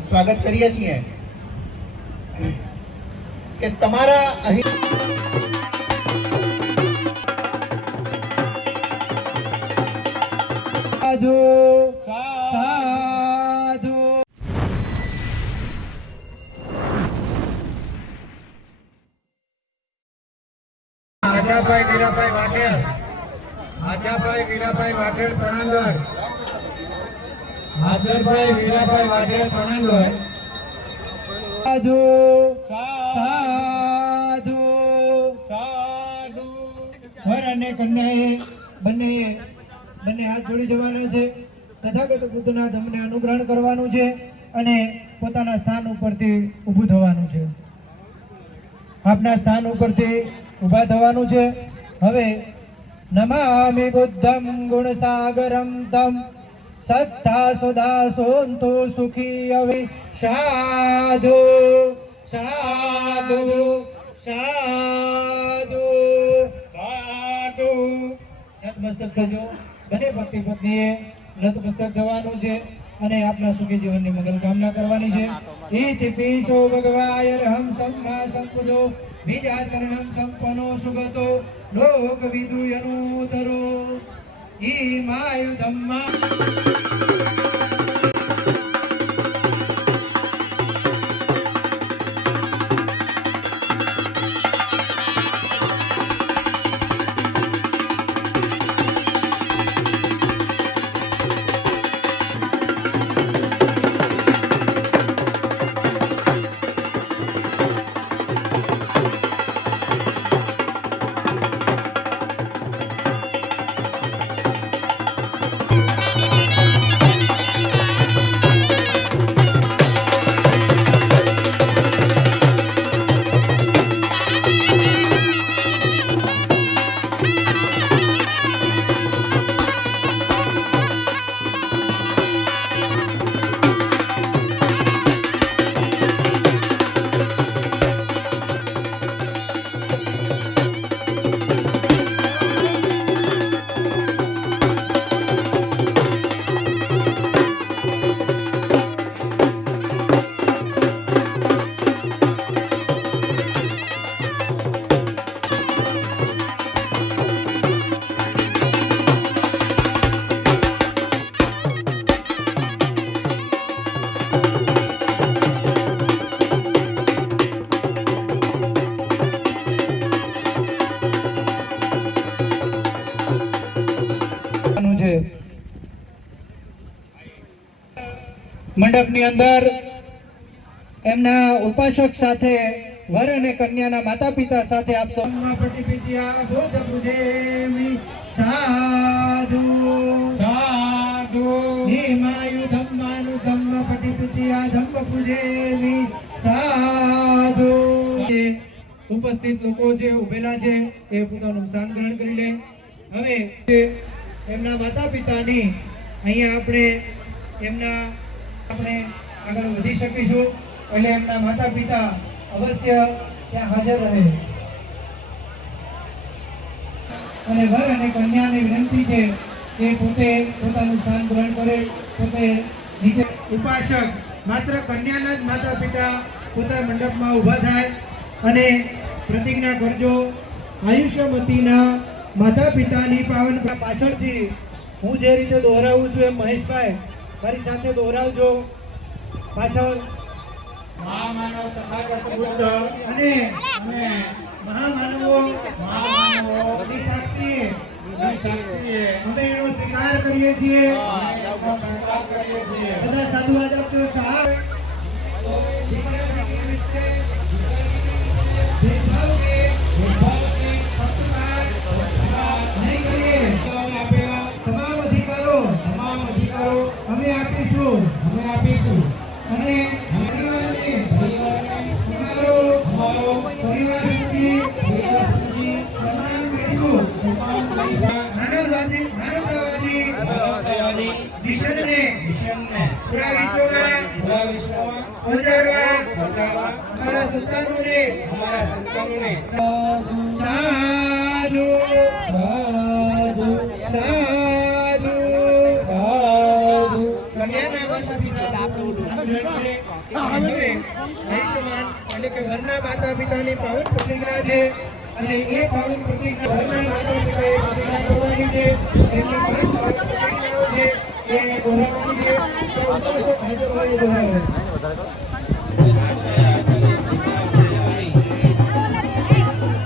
સ્વાગત કરીએ છીએ કે તમારા અહીં સાધુ સાધુ આજાભાઈ વીરાભાઈ વાઢેર, આજાભાઈ વીરાભાઈ વાઢેર પ્રણાંદર, આજાભાઈ વીરાભાઈ વાઢેર પ્રણાંદર. સાધુ સાધુ સાધુ. વર અને કન્યાએ બંને હાથ જોડી જવાના છે. તથાગત બુદ્ધના ધમને અનુગ્રહણ કરવાનું છે અને પોતાના સ્થાન ઉપરથી ઊભું થવાનું છે. આપના સ્થાન ઉપરથી ઊભા થવાનું છે. હવે નમામિ બુદ્ધમ ગુણસાગરમ તમ સત્તા સુદા સોંતો સુખી અવિ. સાધુ સાધુ સાધુ સાધુ. નતમસ્તક થજો. બંને પતિ પત્નીએ નતમસ્તક થવાનું છે અને આપના સુખી જીવનની મંગલ કામના કરવાની છે. ઇતિ પીસો ભગવાયર્હમ સમ્મા સંપદો નિજા શરણમ સંપન્નો સુગતો લોક વિદુયનોતરો ઈમાયુ ધમ્મા. મંડપની અંદર એમના ઉપાસક સાથે વર અને કન્યાના માતા પિતા સાથે આપ સૌ સાધુ સાધુ હિમાયુ ધમ્માનુ ધમ્મ પટિપિતિયા ધમ્મ પૂજેમિ સાધુ. ઉપસ્થિત લોકો જે ઉભેલા છે એ પોતાનું સ્થાન ગ્રહણ કરી લે. હવે એમના માતા પિતાની અહીંયા આપણે આગળ વધી શકીશું એટલે એમના માતા પિતા અવશ્ય ત્યાં હાજર રહે. અને વર અને કન્યાને વિનંતી છે કે પોતે પોતાનું સ્થાન ગ્રહણ કરે. પોતે નીચે ઉપાસક માત્ર કન્યાના જ માતા પિતા પોતા મંડપમાં ઊભા થાય અને પ્રતિજ્ઞા કરજો. આયુષ્યમતીના માતા પિતાની પાવન પાછળથી હું જે રીતે દોહરાવું છું એમ મહેશભાઈ મારી સાથે દોહરાવજો. પાછળ મહામાનવ તથાગત બુદ્ધ અને મહામાનવો સાક્ષી અમે એનો સ્વીકાર કરીએ છીએ. બધા સાધુવાદ આપજો. અમે આપીશું અને માનવતાવાદી મિશનને પૂરા વિશ્વમાં પહોંચાડવા અમારા સંતાનોને સાધુ સાધુ સાધુ સાધુ કન્યાના માતા પિતા ગ્રહણ કરે. અને હવે આયુષ્યમાન એટલે કે વરના માતા પિતાની પાવન પ્રતિજ્ઞા છે અને એ પાવન પ્રતિજ્ઞા વરના માતા પિતાએ પ્રતિજ્ઞા કરવાની છે. એમની પાંચ પાવન પ્રતિજ્ઞાઓ છે એ દોહરાવવાની છે. તો ઉપાસક હાજર હોય દોહરાવે.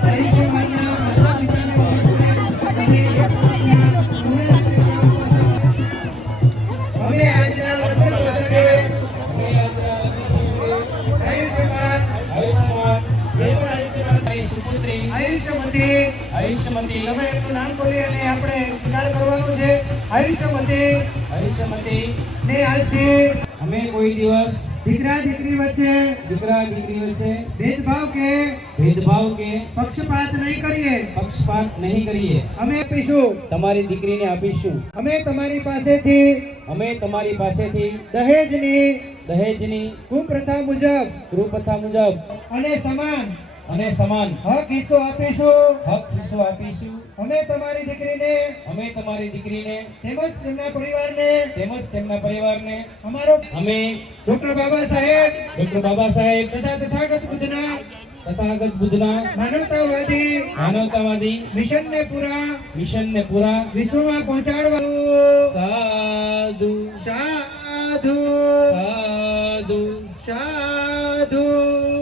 આયુષ્યમાનના માતા પિતાને વંદન કરે અને એ પ્રતિજ્ઞા પૂર્ણ રીતે ત્યાં ઉપાસક હવે આજના વંદન પ્રસંગે આયુષ્યમાન આયુષ્યમતી તમે એનું નામ બોલી અને આપણે ઉચ્ચાર કરવાનું છે. આયુષ્યમતી ને આજથી અમે કોઈ દિવસ દીકરા દીકરી વચ્ચે ભેદભાવ કે પક્ષપાત નહીં કરીએ. અમે આપીશું તમારી દીકરીને આપીશું. અમે તમારી પાસેથી દહેજની કુપ્રથા મુજબ અને સમાન હક હિસ્સો આપીશું. અમે તમારી દીકરીને તેમજ તેમના પરિવારને અમારો અમે ડોક્ટર બાબા સાહેબ તથા તથાગત બુદ્ધના માનવતાવાદી મિશનને પૂરા વિશ્વમાં પહોંચાડવાનું. સાધુ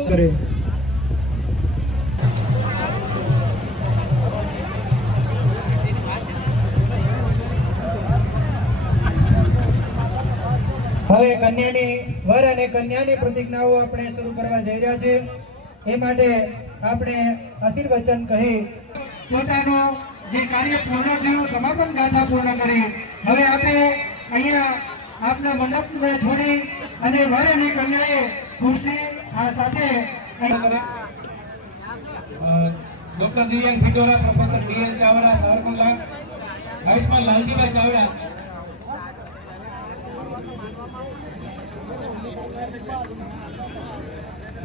કરે. હવે વર અને કન્યાની પ્રતિજ્ઞાઓ આપણે શરૂ કરવા જઈ રહ્યા છે. એ માટે આપણે આશીર્વચન કહી પોતાનું જે કાર્ય પૂર્ણ થયું સમાપન ગાથા પૂર્ણ કરી હવે આપણે અહીંયા આપના મંડપને છોડી અને વર અને કન્યાએ ખુરશી આ સાથે doctor Divyang Khitora, professor DL Chavda, Savarkundla, Ayushman Laljibhai Chavda,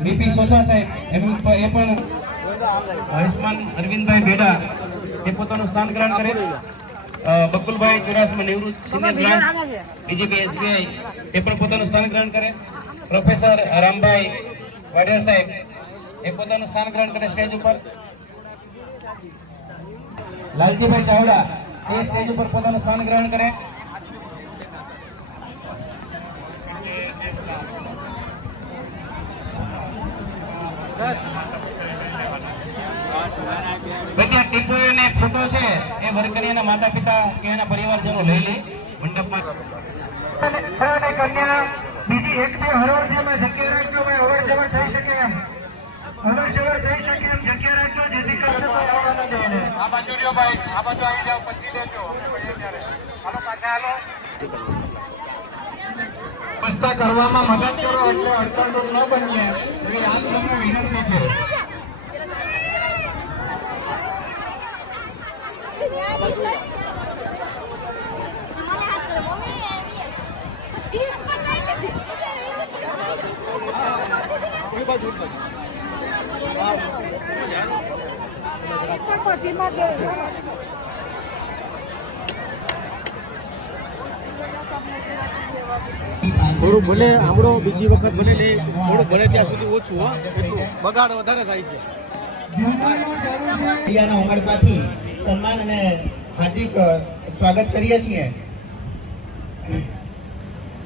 BP Sosa સાહેબ એ પણ આયુષ્માન અરવિંદભાઈ બેડા એ પોતાનું સ્થાન ગ્રહણ કરે. બકુલભાઈ ચુરાસમા નિવૃત્ત સિનિયર બ્રાન્ચ એજીપી એસબીઆઈ એ પણ પોતાનું સ્થાન ગ્રહણ કરે. પ્રોફેસર રામભાઈ વાડિયા સાહેબ એ પોતાનું સ્થાન ગ્રહણ કરે સ્ટેજ ઉપર. લાલજીભાઈ ચાવડા એ સ્ટેજ ઉપર પોતાનું સ્થાન ગ્રહણ કરે. ટીપુ અને ફોટો છે એ વર્ગણીના માતા પિતા કે એના પરિવારજનો લઈ લે મંડપમાં. કન્યા બીજી એક બે હરોળ છે એમાં જગ્યા રાખજો ભાઈ. અવર જવર થઈ શકે એમ જગ્યા રાખજો જેથી કરીને આ બાજુ રહ્યો ભાઈ, આ બાજુ આવી જાવ પછી લેજો. હાલો પાછા હાલો. સ્પષ્ટતા કરવામાં મદદ કરો એટલે અડચણરૂપ ન બનીએ એવી આ તમને વિનંતી છે. થોડું ભલે આમળો બીજી વખત ભલે લે, થોડું ભલે ત્યાં સુધી ઓછું હો, એટલું બગાડ વધારે થાય છે. મીડિયાના ઉમળકાથી સન્માન અને હાર્દિક સ્વાગત કરીએ છીએ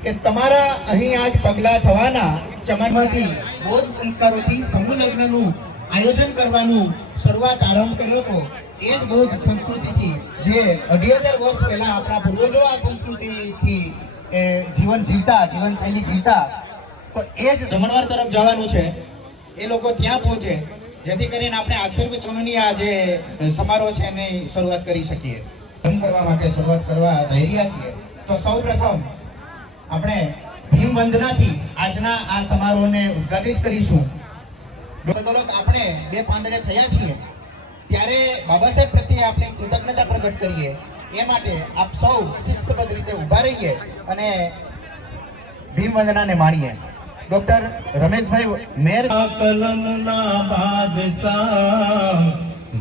કે તમારા અહીં આજ પગલા થવાના ચમનમાંથી બૌદ્ધ સંસ્કારોથી સમૂહ લગ્નનું આયોજન કરવાનું શરૂઆત આરંભ કર્યો હતો. એ જ બૌદ્ધ સંસ્કૃતિથી જે 2500 વર્ષ પહેલા આપણા પૂર્વજો આ સંસ્કૃતિથી જીવનશૈલી જીવતા, તો એ જ જમણવાર તરફ જવાનું છે. એ લોકો ત્યાં પહોંચે જેથી કરીને આપણે આશીર્વચનોની આ જે સમારોહ છે એની શરૂઆત કરી શકીએ. કરવા માટે શરૂઆત કરવા જઈ રહ્યા છીએ. તો સૌ પ્રથમ આપણે ભીમ વંદનાથી આજના આ સમારોહને ઉદ્ઘાટિત કરીશું. બદૌલત આપણે બે પાંદડે થયા છીએ ત્યારે બાબા સાહેબ પ્રત્યે આપણે કૃતજ્ઞતા પ્રગટ કરીએ. એ માટે આપ સૌ શિસ્તબદ્ધ રીતે ઊભા રહીએ અને ભીમ વંદનાને માણીએ. ડોક્ટર રમેશભાઈ મેર. કલમના બાદશાહ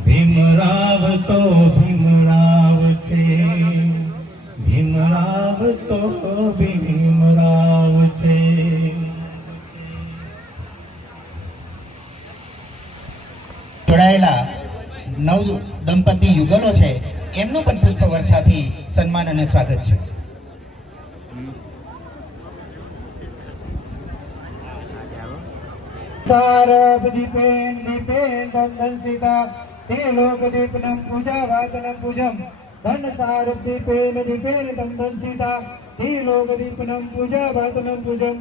ભીમરાવ તો ભીમરાવ છે, ભીમરાવ તો ભીમરાવ છે. જોડાયેલા નવ દંપતી યુગલો છે એમનું પણ પુષ્પ વર્ષાથી સન્માન અને સ્વાગત છે. સારભ દીપેન દીપેન ધન સીતા તે લોક દીપનમ પૂજા વાતનમ પૂજમ ધન સારભ દીપેન દીપેન ધન સીતા તે લોક દીપનમ પૂજા વાતનમ પૂજમ.